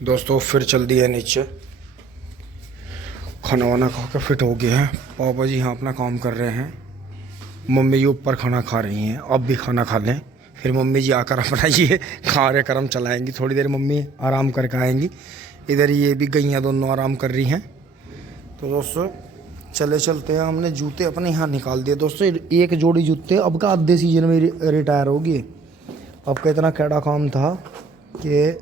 दोस्तों फिर चल दिया नीचे। खाना वाना खा के फिट हो गए हैं। पापा जी यहाँ अपना काम कर रहे हैं। मम्मी जी ऊपर खाना खा रही हैं। अब भी खाना खा लें, फिर मम्मी जी आकर अपना ये कार्यक्रम चलाएंगी। थोड़ी देर मम्मी आराम करके आएंगी। इधर ये भी गईयाँ दोनों आराम कर रही हैं। तो दोस्तों चले चलते हैं। हमने जूते अपने यहाँ निकाल दिए दोस्तों। एक जोड़ी जूते अब का आधे सीजन में रिटायर होगी। अब का इतना कैड़ा काम था कि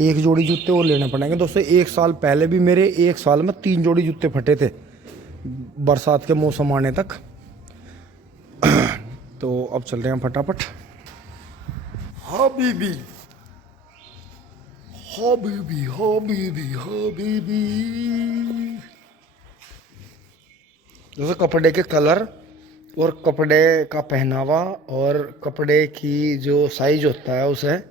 एक जोड़ी जूते और लेने पड़ेंगे दोस्तों। एक साल पहले भी मेरे एक साल में 3 जोड़ी जूते फटे थे, बरसात के मौसम आने तक। तो अब चल रहे हैं फटाफट। हबीबी हबीबी हबीबी हबीबी। दोस्तों कपड़े के कलर और कपड़े का पहनावा और कपड़े की जो साइज होता है उसे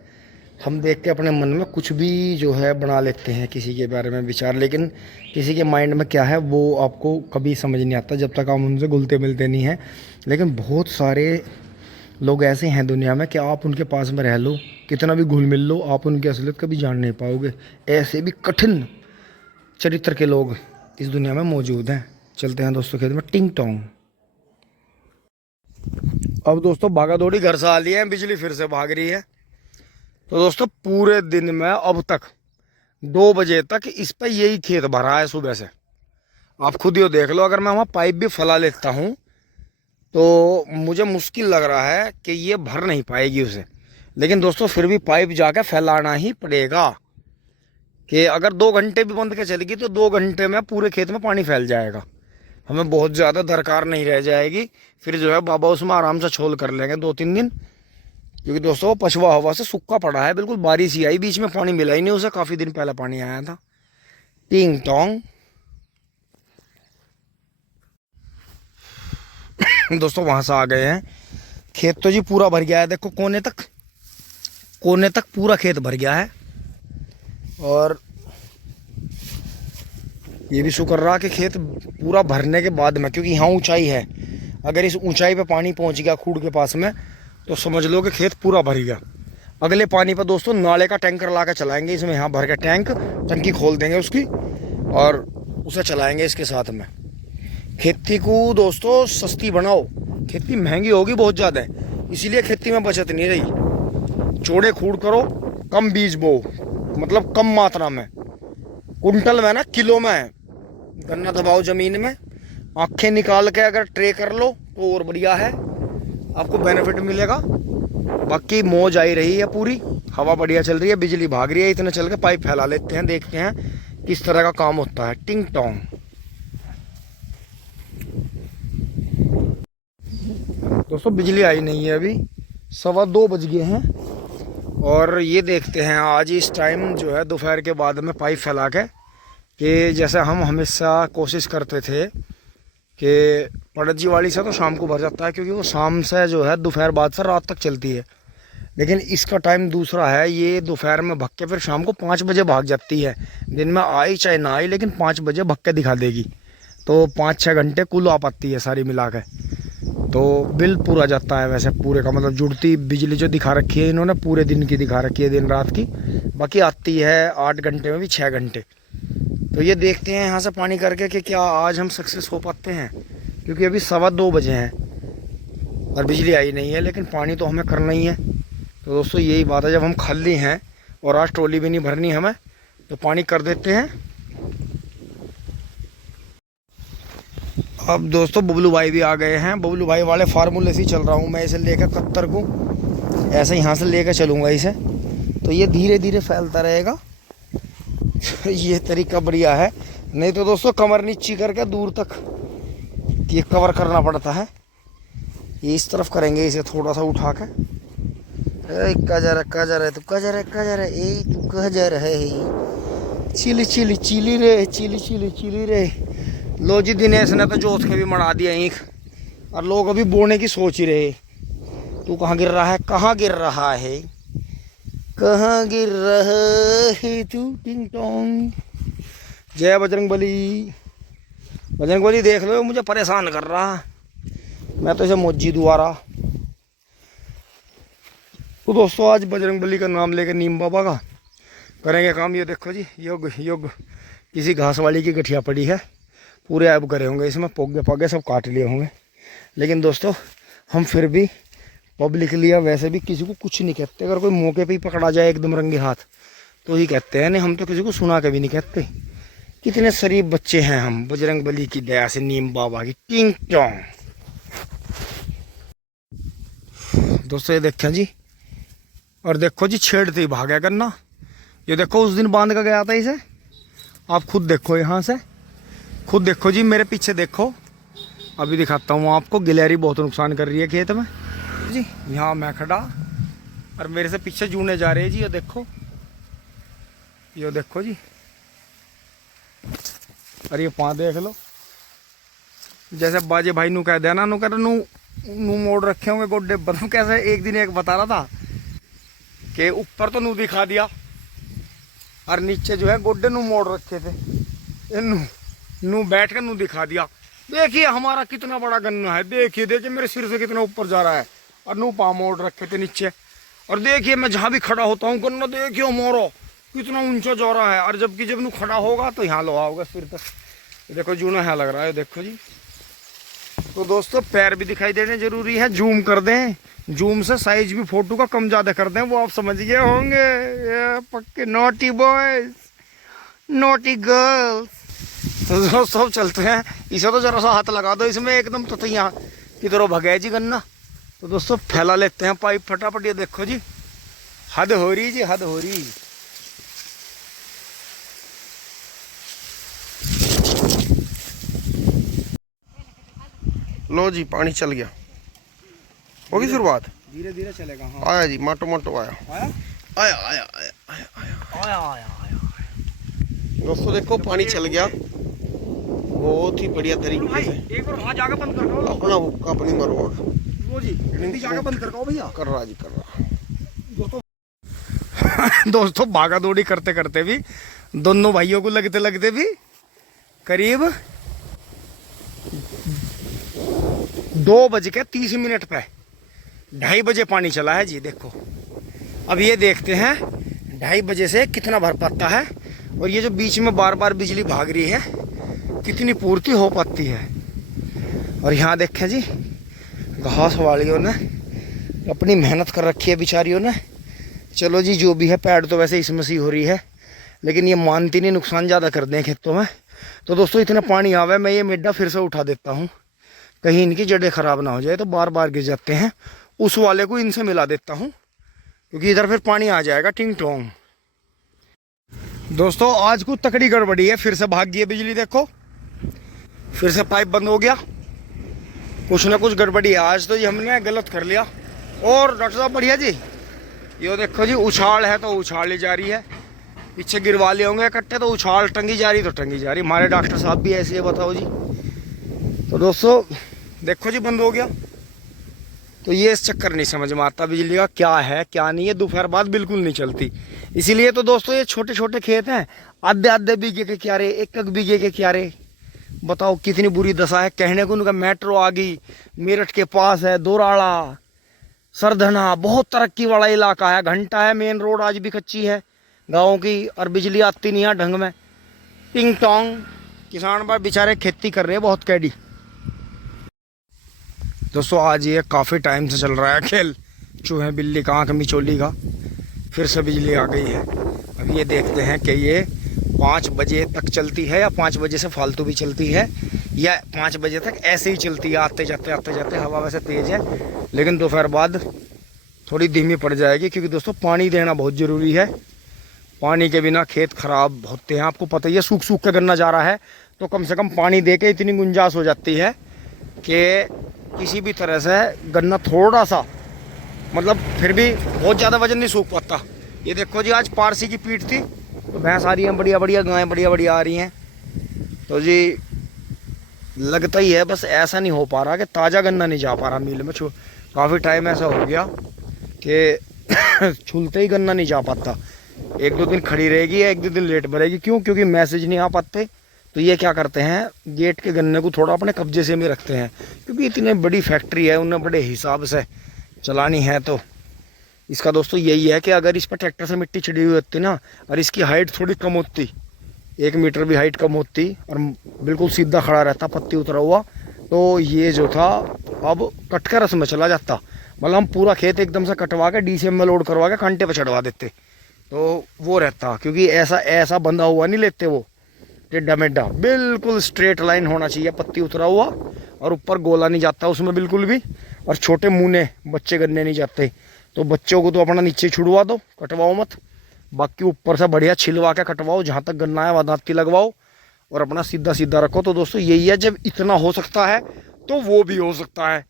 हम देख के अपने मन में कुछ भी जो है बना लेते हैं, किसी के बारे में विचार। लेकिन किसी के माइंड में क्या है वो आपको कभी समझ नहीं आता जब तक आप उनसे घुलते मिलते नहीं हैं। लेकिन बहुत सारे लोग ऐसे हैं दुनिया में कि आप उनके पास में रह लो, कितना भी घुल मिल लो, आप उनकी असलियत कभी जान नहीं पाओगे। ऐसे भी कठिन चरित्र के लोग इस दुनिया में मौजूद हैं। चलते हैं दोस्तों खेत में। टिंग टोंग। अब दोस्तों भागा दौड़ी घर से आ लिए हैं। बिजली फिर से भाग रही है। तो दोस्तों पूरे दिन में अब तक 2 बजे तक इस पर यही खेत भरा है सुबह से। आप खुद ही देख लो। अगर मैं वहाँ पाइप भी फैला लेता हूँ तो मुझे मुश्किल लग रहा है कि ये भर नहीं पाएगी उसे। लेकिन दोस्तों फिर भी पाइप जाकर फैलाना ही पड़ेगा कि अगर 2 घंटे भी बंद के चलेगी तो 2 घंटे में पूरे खेत में पानी फैल जाएगा। हमें बहुत ज़्यादा दरकार नहीं रह जाएगी। फिर जो है बाबा उसमें आराम से छोल कर लेंगे 2-3 दिन। क्योंकि दोस्तों पछुआ हवा से सूखा पड़ा है, बिल्कुल बारिश ही आई, बीच में पानी मिला ही नहीं उसे। काफ़ी दिन पहले पानी आया था। टिंग टोंग। दोस्तों वहां से आ गए हैं। खेत तो जी पूरा भर गया है। देखो कोने तक पूरा खेत भर गया है। और ये भी शुक्र रहा कि खेत पूरा भरने के बाद में, क्योंकि यहाँ ऊंचाई है, अगर इस ऊंचाई पे पानी पहुंच गया खूड़ के पास में तो समझ लो कि खेत पूरा भर गया। अगले पानी पर दोस्तों नाले का टैंकर ला कर चलाएंगे इसमें। यहाँ भर के टंकी खोल देंगे उसकी और उसे चलाएंगे इसके साथ में। खेती को दोस्तों सस्ती बनाओ, खेती महंगी होगी बहुत ज़्यादा, इसीलिए खेती में बचत नहीं रही। चौड़े खूड़ करो, कम बीज बो, मतलब कम मात्रा में, कुंटल में ना किलो में गन्ना दबाओ ज़मीन में, आँखें निकाल के अगर ट्रे कर लो तो और बढ़िया है, आपको बेनिफिट मिलेगा। बाकी मौज आई रही है पूरी, हवा बढ़िया चल रही है, बिजली भाग रही है। इतना चल के पाइप फैला लेते हैं, देखते हैं किस तरह का काम होता है। टिंग टोंग। दोस्तों बिजली आई नहीं है अभी, 2:15 बज गए हैं। और ये देखते हैं आज इस टाइम जो है दोपहर के बाद में पाइप फैला के, कि जैसे हम हमेशा कोशिश करते थे कि पड़त जी वाली से तो शाम को भर जाता है, क्योंकि वो शाम से जो है दोपहर बाद से रात तक चलती है। लेकिन इसका टाइम दूसरा है, ये दोपहर में भग के फिर शाम को 5 बजे भाग जाती है। दिन में आई चाहे ना आई, लेकिन 5 बजे भग के दिखा देगी। तो 5-6 घंटे कुल आ पाती है सारी मिला के। तो बिल पूरा जाता है वैसे पूरे का, मतलब जुड़ती बिजली जो दिखा रखी है इन्होंने पूरे दिन की दिखा रखी है, दिन रात की। बाकी आती है 8 घंटे में भी 6 घंटे। तो ये देखते हैं यहाँ से पानी करके कि क्या आज हम सक्सेस हो पाते हैं, क्योंकि अभी 2:15 बजे हैं और बिजली आई नहीं है। लेकिन पानी तो हमें करना ही है। तो दोस्तों यही बात है, जब हम खाली हैं और आज ट्रॉली भी नहीं भरनी हमें, तो पानी कर देते हैं। अब दोस्तों बबलू भाई भी आ गए हैं। बबलू भाई वाले फार्मूले से ही चल रहा हूँ मैं। इसे लेकर कत्तर को ऐसे यहाँ से लेकर चलूँगा इसे, तो ये धीरे धीरे फैलता रहेगा। ये तरीका बढ़िया है। नहीं तो दोस्तों कमर नीची करके दूर तक ये कवर करना पड़ता है। ये इस तरफ करेंगे इसे थोड़ा सा उठा के। कहाँ जा रहा है तू, कहाँ जा रहा है ए तू, कहाँ जा रहा है। चिली चिली चिली रे, चिली चिली चिली रे। लो जी दिनेश ने तो जोत के भी मरा दिया ईख, और लोग अभी बोने की सोच ही रहे। तू कहाँ गिर रहा है, कहाँ गिर रहा है, कहाँ गिर रहा है तू। टिंग टोंग। जय बजरंग बली। बजरंग बली देख लो मुझे परेशान कर रहा, मैं तो इसे मौजी दुआरा। तो दोस्तों आज बजरंग बली का नाम लेकर नीम बाबा का करेंगे काम। ये देखो जी, योग योग किसी घास वाली की गठिया पड़ी है, पूरे ऐब करे होंगे इसमें, पोगे पोगे सब काट लिए होंगे। लेकिन दोस्तों हम फिर भी पब्लिकली या वैसे भी किसी को कुछ नहीं कहते। अगर कोई मौके पे ही पकड़ा जाए एकदम रंगे हाथ तो ही कहते हैं, नहीं हम तो किसी को सुना के भी नहीं कहते। कितने शरीफ बच्चे हैं हम, बजरंग बली की दया से, नीम बाबा की टिंग टोंग। दोस्तों ये देखें जी, और देखो जी छेड़ते ही भागा करना। ये देखो उस दिन बांध का गया था इसे, आप खुद देखो यहाँ से, खुद देखो जी, मेरे पीछे देखो। अभी दिखाता हूँ आपको, गिलहरी बहुत नुकसान कर रही है खेत में जी। यहाँ मैं खड़ा और मेरे से पीछे जूने जा रहे हैं जी। ये देखो, ये देखो जी, अरे ये पाँ देख लो। जैसे बाजे भाई नू कह देना, नू कह नू मोड़ रखे होंगे गोड्डे। बताओ कैसे, एक दिन एक बता रहा था कि ऊपर तो नू दिखा दिया और नीचे जो है गोड्डे नू मोड़ रखे थे। नू बैठ कर नू दिखा दिया। देखिए हमारा कितना बड़ा गन्ना है, देखिए देखिए मेरे सिर से कितना ऊपर जा रहा है, और नू पा मोड़ रखे थे नीचे। और देखिए मैं जहाँ भी खड़ा होता हूँ गन्ना देखिए मोरो कितना ऊंचा जा रहा है, और जबकि जब नू खड़ा होगा तो यहाँ लोहा होगा सिर तक। देखो जूना यहाँ लग रहा है, देखो जी। तो दोस्तों पैर भी दिखाई देने जरूरी है, जूम कर दें, जूम से साइज भी फोटो का कम ज़्यादा कर दें, वो आप समझ गए होंगे। ये पक्के नोटी बॉयज, नोटी गर्ल्स। तो दोस्तों चलते हैं, इसे तो जरा सा हाथ लगा दो इसमें, एकदम तो यहाँ की तरह भगे जी गन्ना। तो दोस्तों फैला लेते हैं पाइप फटाफट। ये देखो जी, हद हो रही जी, हद हो रही। लो जी पानी चल गया, होगी शुरुआत, धीरे धीरे चलेगा। हाँ आया जी, माटो माटो आया आया आया आया आया आया आया आया आया। दोस्तों देखो पानी चल गया बहुत ही बढ़िया तरीके से। एक बार वहाँ जाकर बंद कर दो अपना हुक्का अपनी मरो वो जी, जल्दी जाकर बंद कर दो भैया। कर रहा जी, कर रहा। दोस्तों भागा दौड़ी करते करते भी, दोनों भाइयों को लगते लगते भी करीब 2:30 पे 2:30 बजे पानी चला है जी। देखो अब ये देखते हैं 2:30 बजे से कितना भर पाता है, और ये जो बीच में बार बार बिजली भाग रही है कितनी पूर्ति हो पाती है। और यहाँ देखें जी, घास वालियों ने अपनी मेहनत कर रखी है बेचारियों ने। चलो जी जो भी है, पैड तो वैसे इसमें सी हो रही है, लेकिन ये मानती नहीं, नुकसान ज़्यादा कर दें खेतों में। तो दोस्तों इतना पानी आवे, मैं ये मिड्डा फिर से उठा देता हूँ, कहीं इनकी जड़ें खराब ना हो जाए, तो बार बार गिर जाते हैं। उस वाले को इनसे मिला देता हूँ, क्योंकि इधर फिर पानी आ जाएगा टिंग टोंग। दोस्तों आज कुछ तकड़ी गड़बड़ी है, फिर से भाग गई है बिजली। देखो फिर से पाइप बंद हो गया, कुछ ना कुछ गड़बड़ी है आज तो। ये हमने गलत कर लिया। और डॉक्टर साहब बढ़िया जी, ये देखो जी उछाल है तो उछाल ही जा रही है, पीछे गिरवा लिए होंगे इकट्ठे तो उछाल टंगी जा रही तो टंगी जा रही। हमारे डॉक्टर साहब भी ऐसे है, बताओ जी। तो दोस्तों देखो जी बंद हो गया। तो ये इस चक्कर नहीं समझ में आता बिजली का क्या है क्या नहीं है, दोपहर बाद बिल्कुल नहीं चलती। इसीलिए तो दोस्तों ये छोटे छोटे खेत हैं, आधे आधे बीघे के क्यारे, एक एक बीघे के क्यारे। बताओ कितनी बुरी दशा है। कहने को उनका मेट्रो आ गई, मेरठ के पास है, दोराड़ा, सरधना, बहुत तरक्की वाला इलाका है, घंटा है, मेन रोड आज भी कच्ची है गाँव की, और बिजली आती नहीं है ढंग में। टिंग टोंग किसान भाई बेचारे खेती कर रहे हैं बहुत कैडी। दोस्तों आज ये काफ़ी टाइम से चल रहा है खेल, चूहे बिल्ली का, आँख मिचोली का। फिर से बिजली आ गई है। अब ये देखते हैं कि ये 5 बजे तक चलती है या 5 बजे से फालतू भी चलती है, या 5 बजे तक ऐसे ही चलती है, आते जाते। हवा वैसे तेज़ है, लेकिन दोपहर बाद थोड़ी धीमी पड़ जाएगी, क्योंकि दोस्तों पानी देना बहुत ज़रूरी है। पानी के बिना खेत खराब होते हैं, आपको पता ही है। सूख सूख के गन्ना जा रहा है, तो कम से कम पानी दे के इतनी गुंजाइश हो जाती है कि किसी भी तरह से गन्ना थोड़ा सा, मतलब फिर भी बहुत ज़्यादा वजन नहीं सूख पाता। ये देखो जी आज पारसी की पीठ थी, तो भैंस आ रही हैं बढ़िया बढ़िया, गायें बढ़िया बढ़िया आ रही हैं। तो जी लगता ही है, बस ऐसा नहीं हो पा रहा कि ताज़ा गन्ना नहीं जा पा रहा मिल में। काफ़ी टाइम ऐसा हो गया कि छूलते ही गन्ना नहीं जा पाता। 1-2 दिन खड़ी रहेगी या 1-2 दिन लेट भरेगी। क्यों? क्योंकि मैसेज नहीं आ पाते। तो ये क्या करते हैं, गेट के गन्ने को थोड़ा अपने कब्जे से में रखते हैं, क्योंकि इतनी बड़ी फैक्ट्री है, उन्हें बड़े हिसाब से चलानी है। तो इसका दोस्तों यही है कि अगर इस पर ट्रैक्टर से मिट्टी छिड़ी हुई होती ना, और इसकी हाइट थोड़ी कम होती, 1 मीटर भी हाइट कम होती, और बिल्कुल सीधा खड़ा रहता पत्ती उतरा हुआ, तो ये जो था अब कट कर रस में चला जाता। मतलब हम पूरा खेत एकदम से कटवा के DCM में लोड करवा के कांटे पर चढ़वा देते, तो वो रहता। क्योंकि ऐसा ऐसा बंधा हुआ नहीं लेते वो, टेढ़ा मेढ़ा, बिल्कुल स्ट्रेट लाइन होना चाहिए, पत्ती उतरा हुआ, और ऊपर गोला नहीं जाता उसमें बिल्कुल भी, और छोटे मुने बच्चे गन्ने नहीं जाते। तो बच्चों को तो अपना नीचे छुड़वा दो, कटवाओ मत, बाकी ऊपर से बढ़िया छिलवा के कटवाओ, जहाँ तक गन्ना है वहाँ दांती लगवाओ, और अपना सीधा सीधा रखो। तो दोस्तों यही है, जब इतना हो सकता है तो वो भी हो सकता है,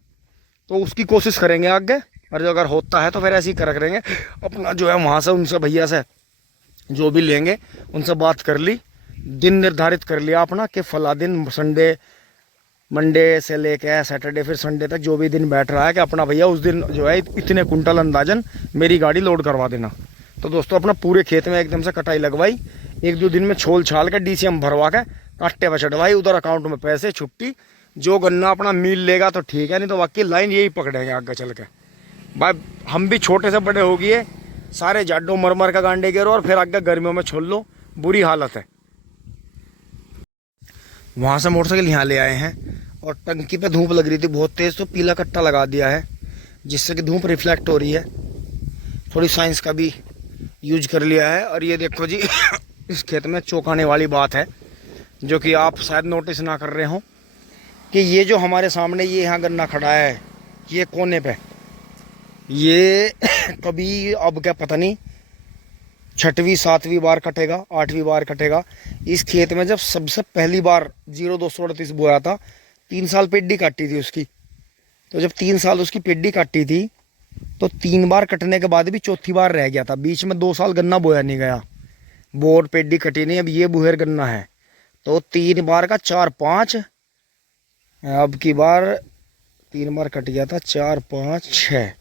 तो उसकी कोशिश करेंगे आगे। और जो अगर होता है तो फिर ऐसे ही कर करेंगे अपना, जो है वहाँ से उनसे भैया से जो भी लेंगे उनसे बात कर ली, दिन निर्धारित कर लिया अपना कि फला दिन संडे, मंडे से लेके सैटरडे फिर संडे तक जो भी दिन बैठ रहा है कि अपना भैया उस दिन जो है इतने कुंटल अंदाजन मेरी गाड़ी लोड करवा देना। तो दोस्तों अपना पूरे खेत में एकदम से कटाई लगवाई, 1-2 दिन में छोल छाल के DCM भरवा के काट्टे पर चढ़वाई, उधर अकाउंट में पैसे, छुट्टी। जो गन्ना अपना मिल लेगा तो ठीक है, नहीं तो बाकी लाइन यही पकड़ेंगे आगे चल के। भाई हम भी छोटे से बड़े हो गए, सारे जाडो मर का गांडे गिरो, और फिर आगे गर्मियों में छोड़ लो, बुरी हालत है। वहाँ से मोटरसाइकिल यहाँ ले आए हैं, और टंकी पे धूप लग रही थी बहुत तेज़, तो पीला कट्टा लगा दिया है जिससे कि धूप रिफ्लेक्ट हो रही है। थोड़ी साइंस का भी यूज कर लिया है। और ये देखो जी इस खेत में चौंकाने वाली बात है, जो कि आप शायद नोटिस ना कर रहे हो, कि ये जो हमारे सामने ये यहाँ गन्ना खड़ा है, ये कोने पे, ये कभी अब क्या पता नहीं 6वीं 7वीं बार कटेगा, 8वीं बार कटेगा। इस खेत में जब सबसे पहली बार 0238 बोया था, 3 साल पेड्डी काटी थी उसकी। तो जब 3 साल उसकी पेड्डी काटी थी, तो 3 बार कटने के बाद भी चौथी बार रह गया था, बीच में 2 साल गन्ना बोया नहीं गया, बोर पेड्डी कटी नहीं। अब ये बुहेर गन्ना है, तो 3 बार का 4-5, अब की बार 3 बार कट गया था, 4-5-6,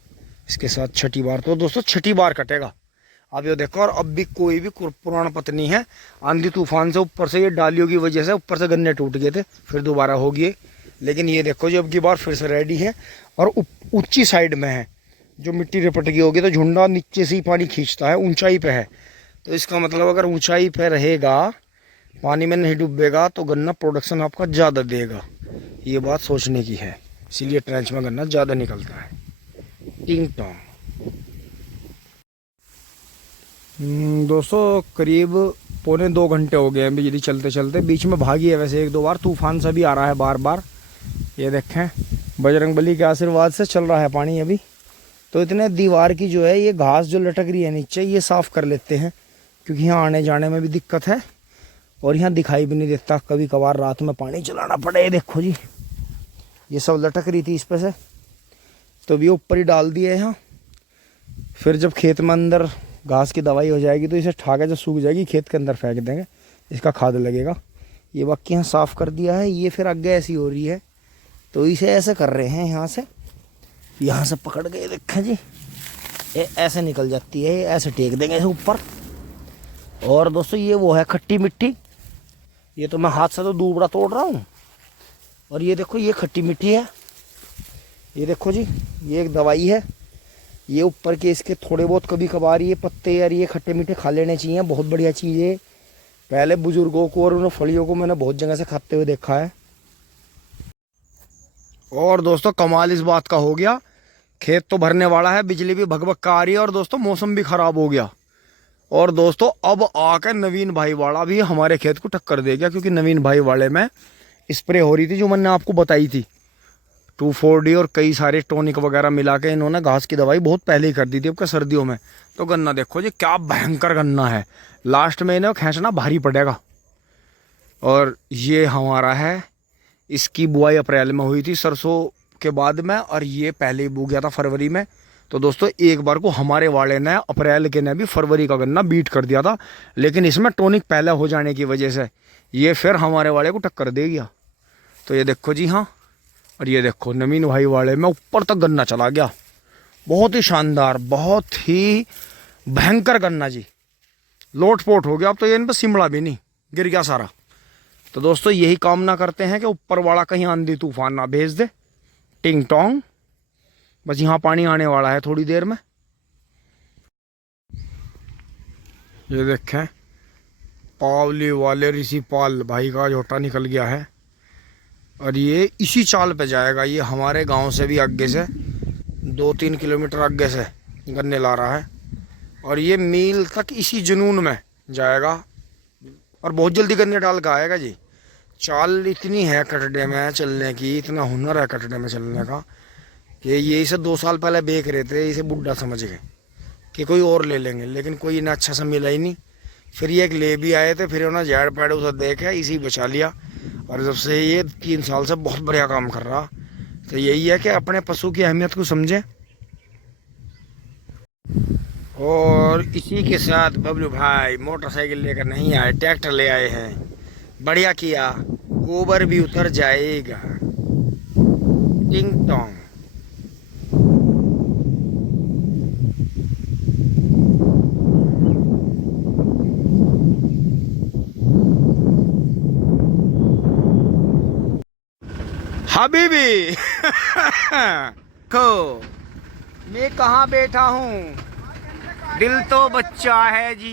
इसके साथ 6ठी बार, तो दोस्तों 6ठी बार कटेगा। अब ये देखो, और अब भी कोई भी पुराना पत्नी है, आंधी तूफान से ऊपर से ये डालियों की वजह से ऊपर से गन्ने टूट गए थे, फिर दोबारा हो गए। लेकिन ये देखो जी अब की बार फिर से रेडी है, और ऊंची साइड में है, जो मिट्टी रिपट गई होगी तो झुंडा नीचे से ही पानी खींचता है, ऊंचाई पे है। तो इसका मतलब अगर ऊंचाई पे रहेगा, पानी में नहीं डूबेगा, तो गन्ना प्रोडक्शन आपका ज़्यादा देगा। ये बात सोचने की है, इसीलिए ट्रेंच में गन्ना ज़्यादा निकलता है। टिंग टोंग। दोस्तों करीब 1.25 घंटे हो गए हैं बिजली चलते चलते, बीच में भागी है वैसे 1-2 बार, तूफान सा भी आ रहा है बार बार। ये देखें बजरंगबली के आशीर्वाद से चल रहा है पानी अभी। तो इतने दीवार की जो है ये घास जो लटक रही है नीचे, ये साफ़ कर लेते हैं, क्योंकि यहाँ आने जाने में भी दिक्कत है, और यहाँ दिखाई भी नहीं देता, कभी कभार रात में पानी चलाना पड़े। ये देखो जी ये सब लटक रही थी इस पर से, तो भी ऊपर ही डाल दिए यहाँ। फिर जब खेत में अंदर घास की दवाई हो जाएगी तो इसे ठाके जब सूख जाएगी खेत के अंदर फेंक देंगे, इसका खाद लगेगा। ये बाकी यहाँ साफ़ कर दिया है, ये फिर आगे ऐसी हो रही है, तो इसे ऐसे कर रहे हैं, यहाँ से पकड़ के देखें जी, ये ऐसे निकल जाती है, ऐसे टेक देंगे इसे ऊपर। और दोस्तों ये वो है खट्टी मिट्टी, ये तो मैं हाथ से तो दूबड़ा तोड़ रहा हूँ, और ये देखो ये खट्टी मिट्टी है। ये देखो जी ये एक दवाई है, ये ऊपर के इसके थोड़े बहुत कभी कभार ये पत्ते यार ये खट्टे मीठे खा लेने चाहिए, बहुत बढ़िया चीज़ है। पहले बुजुर्गों को और उन फलियों को मैंने बहुत जगह से खाते हुए देखा है। और दोस्तों कमाल इस बात का हो गया, खेत तो भरने वाला है, बिजली भी भगभग का आ रही है, और दोस्तों मौसम भी ख़राब हो गया। और दोस्तों अब आकर नवीन भाई वाला भी हमारे खेत को टक्कर दे गया, क्योंकि नवीन भाई वाले में स्प्रे हो रही थी जो मैंने आपको बताई थी, 2,4-D और कई सारे टॉनिक वगैरह मिला के इन्होंने घास की दवाई बहुत पहले ही कर दी थी अब सर्दियों में। तो गन्ना देखो जी क्या भयंकर गन्ना है, लास्ट में इन्हें खींचना भारी पड़ेगा। और ये हमारा है, इसकी बुआई अप्रैल में हुई थी सरसों के बाद में, और ये पहले ही बू गया था फरवरी में। तो दोस्तों एक बार को हमारे वाले ने अप्रैल के ने भी फरवरी का गन्ना बीट कर दिया था, लेकिन इसमें टॉनिक पहले हो जाने की वजह से ये फिर हमारे वाले को टक्कर दे गया। तो ये देखो जी हाँ, और ये देखो नवीन भाई वाले में ऊपर तक गन्ना चला गया, बहुत ही शानदार, बहुत ही भयंकर गन्ना जी, लोटपोट हो गया। अब तो ये इन पर सिमड़ा भी नहीं, गिर गया सारा। तो दोस्तों यही कामना करते हैं कि ऊपर वाला कहीं आंधी तूफान ना भेज दे। टिंग टोंग, बस यहाँ पानी आने वाला है थोड़ी देर में। ये देखें, पावली वाले ऋषि पाल भाई का झोटा निकल गया है और ये इसी चाल पे जाएगा। ये हमारे गांव से भी आगे से 2-3 किलोमीटर आगे से गन्ने ला रहा है और ये मील तक इसी जुनून में जाएगा और बहुत जल्दी गन्ने डाल कर आएगा जी। चाल इतनी है कटड़े में चलने की, इतना हुनर है कटड़े में चलने का कि ये इसे 2 साल पहले बेच रहे थे, इसे बुढ़ा समझ गए कि कोई और ले लेंगे, लेकिन कोई इन्हें अच्छा सा मिला ही नहीं। फिर ये एक ले भी आए थे, फिर उन्होंने झाड़ पैड़ उसे देखा, इसी बचा लिया और जब से ये 3 साल से बहुत बढ़िया काम कर रहा। तो यही है कि अपने पशु की अहमियत को समझें। और इसी के साथ बबलू भाई मोटरसाइकिल लेकर नहीं आए, ट्रैक्टर ले आए हैं। बढ़िया किया, गोबर भी उतर जाएगा। टिंग टोंग। हबीबी को मैं कहाँ बैठा हूँ, दिल तो बच्चा है जी।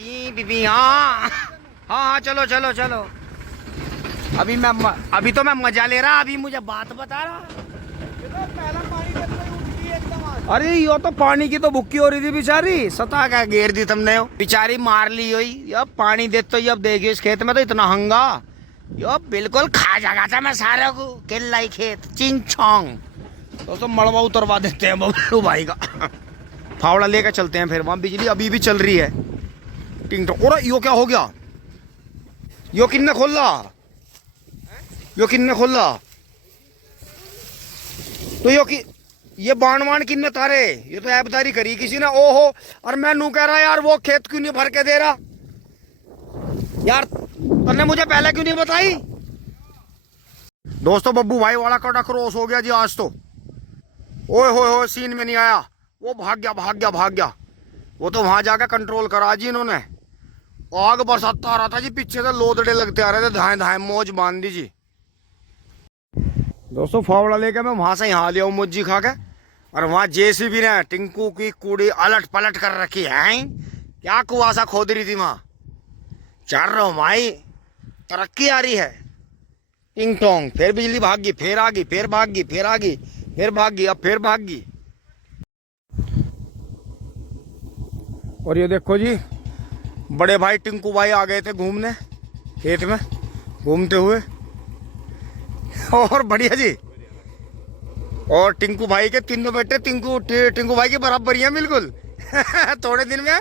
ई बीबी, हाँ हाँ, चलो चलो चलो। अभी तो मैं मजा ले रहा, अभी मुझे बात बता रहा। अरे यो तो पानी की तो भुक्की हो रही थी बेचारी, सता क्या घेर दी तुमने, बेचारी मार ली हुई। अब पानी दे तो अब देखिए इस खेत में तो इतना हंगा, यो बिल्कुल खा जाएगा था मैं सारे को, केला खेत चिंग छोंग। दोस्तों मड़वा उतरवा देते हैं बबलू भाई का। फावड़ा लेकर चलते हैं फिर, वहां बिजली अभी भी चल रही है। टिंग टोंग। और यो क्या हो गया, यो किन्ने खोला, यो किन्ने खोला, तो यो की ये बाण वाण किन्ने तारे, ये तो ऐबदारी करी किसी ने। ओहो, और मैं नू कह रहा यार वो खेत क्यों नहीं भर के दे रहा यार, तुमने मुझे पहले क्यों नहीं बताई। दोस्तों बब्बू भाई वाला कटा क्रॉस हो गया जी आज तो। ओए होए सीन में नहीं आया, वो भाग गया भाग गया भाग गया। वो तो वहां जाकर कंट्रोल करा जी इन्होंने। आग बरसाता आ रहा था जी, पीछे से लोदड़े लगते आ रहे थे, धाए धाए मौज बांध दी जी। दोस्तों फावड़ा लेके मैं वहां से यहाँ लिया हूँ मोजी खा के, और वहां जेसीबी ने टिंकू की कूड़ी अलट पलट कर रखी है। क्या कुआसा खोद रही थी वहां, चढ़ रहा हूँ भाई, तरक्की आ रही है। टिंग टोंग, फिर बिजली भाग गई, फिर आ गई, फिर भाग गई, फिर आ गई, फिर भाग गई, अब फिर भाग गई। और ये देखो जी, बड़े भाई टिंकू भाई आ गए थे घूमने, खेत में घूमते हुए। और बढ़िया जी, और टिंकू भाई के 3 बेटे टिंकू भाई के बराबर ही हैं बिल्कुल। थोड़े दिन में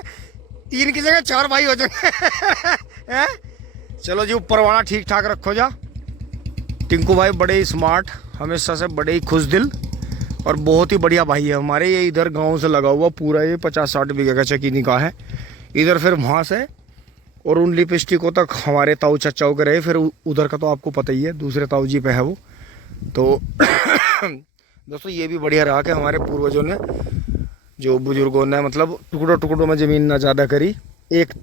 3 की जगह 4 भाई हो जाएंगे। चलो जी, ऊपर वाला ठीक ठाक रखो जा। टिंकू भाई बड़े ही स्मार्ट, हमेशा से बड़े ही खुश दिल और बहुत ही बढ़िया भाई है हमारे। ये इधर गांव से लगा हुआ पूरा, ये 50-60 बीघे का चकीनी का है इधर, फिर वहाँ से और उन लिपस्टिकों तक हमारे ताऊ चचाओं के रहे। फिर उधर का तो आपको पता ही है, दूसरे ताऊ जी पे है वो। तो दोस्तों ये भी बढ़िया रहा कि हमारे पूर्वजों ने, जो बुजुर्गों ने, मतलब टुकड़ों टुकड़ों में ज़मीन ना ज़्यादा करी, एक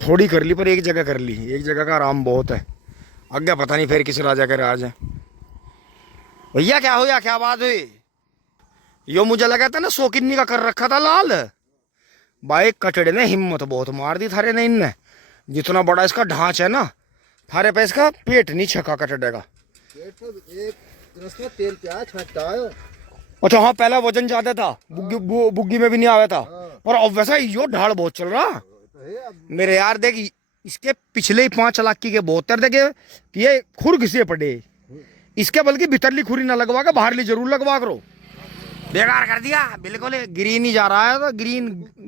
थोड़ी कर ली पर एक जगह कर ली। एक जगह का आराम बहुत है, आगे पता नहीं फिर किस राजा के राज है। भैया क्या हुआ, क्या बात हुई। यो मुझे लगा था ना 100 किन्नी का कर रखा था लाल भाई। कटड़े ने हिम्मत बहुत मार दी थारे ने, इनने जितना बड़ा इसका ढांच है ना, थारे पे इसका पेट नहीं छका कटड़े का। तेल प्याज छटता है। अच्छा हाँ, पहला वजन ज्यादा था, बुग्गी में भी नहीं आया था। और अब वैसा यो ढाल बहुत चल रहा मेरे यार। देख इसके पिछले ही 5 लाख के 72 देखे, ये खुर घिसे पड़े इसके, बल्कि भीतरली खुरी ना लगवा के बाहरली जरूर लगवा करो। बेकार कर दिया बिल्कुल, ग्रीन ही जा रहा है तो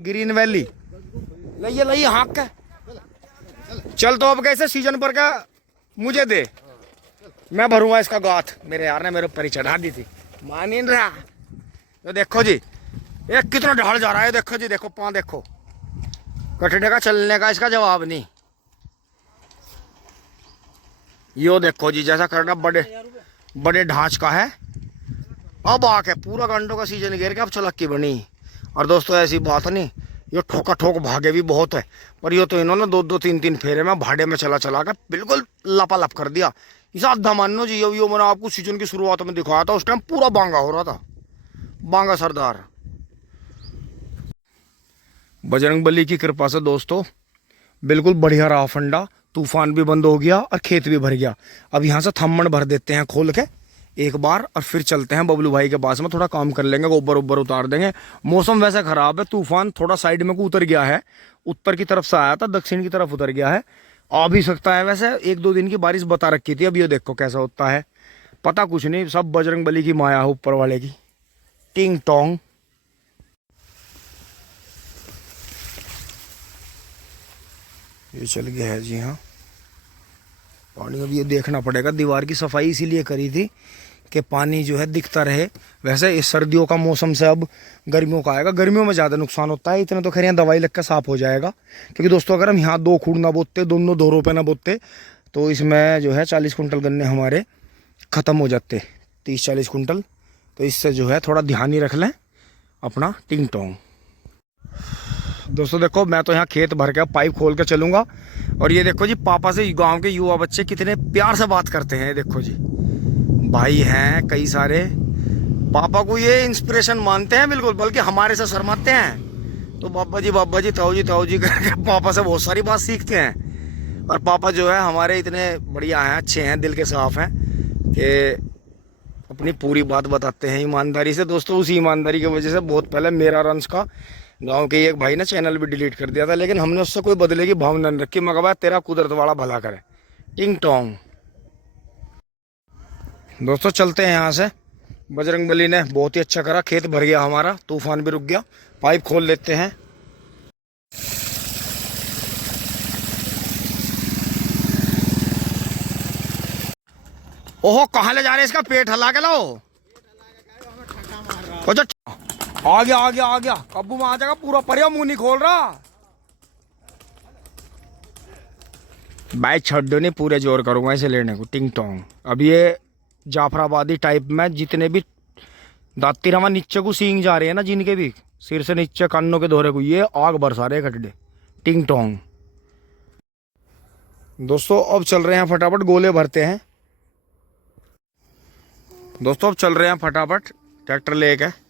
ग्रीन वैली लइए हाँक के चल। तो अब कैसे सीजन पर का मुझे दे, मैं भरूंगा इसका गाथ। मेरे यार ने मेरे ऊपर ही चढ़ा दी थी, मान ही नहीं रहा। तो देखो जी ये कितना ढाल जा रहा है, देखो जी, देखो पाँव देखो, कटने का चलने का इसका जवाब नहीं। यो देखो जी, जैसा करना बड़े ढांच का है। अब आके पूरा गंडों का सीजन घेर के अब चलक्की बनी। और दोस्तों ऐसी बात नहीं, ये ठोका ठोक भागे भी बहुत है, पर ये तो इन्होंने 2-2, 3-3 फेरे में भाड़े में चला के बिल्कुल लपालप कर दिया। इस आधा मानो जी, यो मैंने आपको सीजन की शुरुआत में दिखाया था, उस टाइम पूरा बांगा हो रहा था, बांगा सरदार। बजरंग बली की कृपा से दोस्तों बिल्कुल बढ़िया रहा फंडा, तूफान भी बंद हो गया और खेत भी भर गया। अब यहाँ से थम्मड़ भर देते हैं खोल के एक बार, और फिर चलते हैं बबलू भाई के पास में, थोड़ा काम कर लेंगे, गोबर उबर उतार देंगे। मौसम वैसे खराब है, तूफान थोड़ा साइड में को उतर गया है, उत्तर की तरफ से आया था, दक्षिण की तरफ उतर गया है, आ भी सकता है। वैसे 1-2 दिन की बारिश बता रखी थी, अब ये देखो कैसा होता है, पता कुछ नहीं, सब बजरंग बली की माया है ऊपर वाले की। टिंग टोंग। ये चल गया है जी हाँ पानी। अब ये देखना पड़ेगा, दीवार की सफाई इसीलिए करी थी कि पानी जो है दिखता रहे। वैसे इस सर्दियों का मौसम से अब गर्मियों का आएगा, गर्मियों में ज़्यादा नुकसान होता है, इतना तो खैर यहाँ दवाई लग कर साफ हो जाएगा। क्योंकि दोस्तों अगर हम यहाँ 2 खूड़ ना बोते, दोनों धोरों पे ना बोते, तो इसमें जो है 40 कुंटल गन्ने हमारे ख़त्म हो जाते, 30-40 कुंटल। तो इससे जो है थोड़ा ध्यान ही रख लें अपना। टिंग टोंग। दोस्तों देखो, मैं तो यहाँ खेत भर के पाइप खोल के चलूँगा, और ये देखो जी पापा से गांव के युवा बच्चे कितने प्यार से बात करते हैं। देखो जी, भाई हैं कई सारे, पापा को ये इंस्पिरेशन मानते हैं बिल्कुल, बल्कि हमारे से शर्माते हैं। तो बाबा जी ताऊ जी करके पापा से बहुत सारी बात सीखते हैं। और पापा जो है हमारे इतने बढ़िया हैं, अच्छे हैं, दिल के साफ हैं कि अपनी पूरी बात बताते हैं ईमानदारी से। दोस्तों उसी ईमानदारी की वजह से बहुत पहले मेरा रंस का गांव के एक भाई ने चैनल भी डिलीट कर दिया था, लेकिन हमने उससे कोई बदले की भावना नहीं रखी। मगर तेरा कुदरत वाला भला करे। टिंग टोंग। दोस्तों चलते हैं यहाँ से, बजरंग बली ने बहुत ही अच्छा करा, खेत भर गया हमारा, तूफान भी रुक गया, पाइप खोल लेते हैं। ओहो कहाँ ले जा रहे हैं, इसका पेट हला के लाओ। आ गया काबू में आ जाएगा पूरा, परिया मुंह नहीं खोल रहा। बाइक छोड़ दो, नहीं पूरे जोर करूंगा इसे लेने को। टिंग टोंग। अब ये जाफराबादी टाइप में जितने भी दाती रवा नीचे को सींग जा रहे हैं ना, जिनके भी सिर से नीचे कानों के दोहरे को, ये आग बरसा रहे खड्डे। टिंग टोंग। दोस्तों अब चल रहे हैं फटाफट गोले भरते हैं। दोस्तों अब चल रहे हैं फटाफट ट्रैक्टर लेके।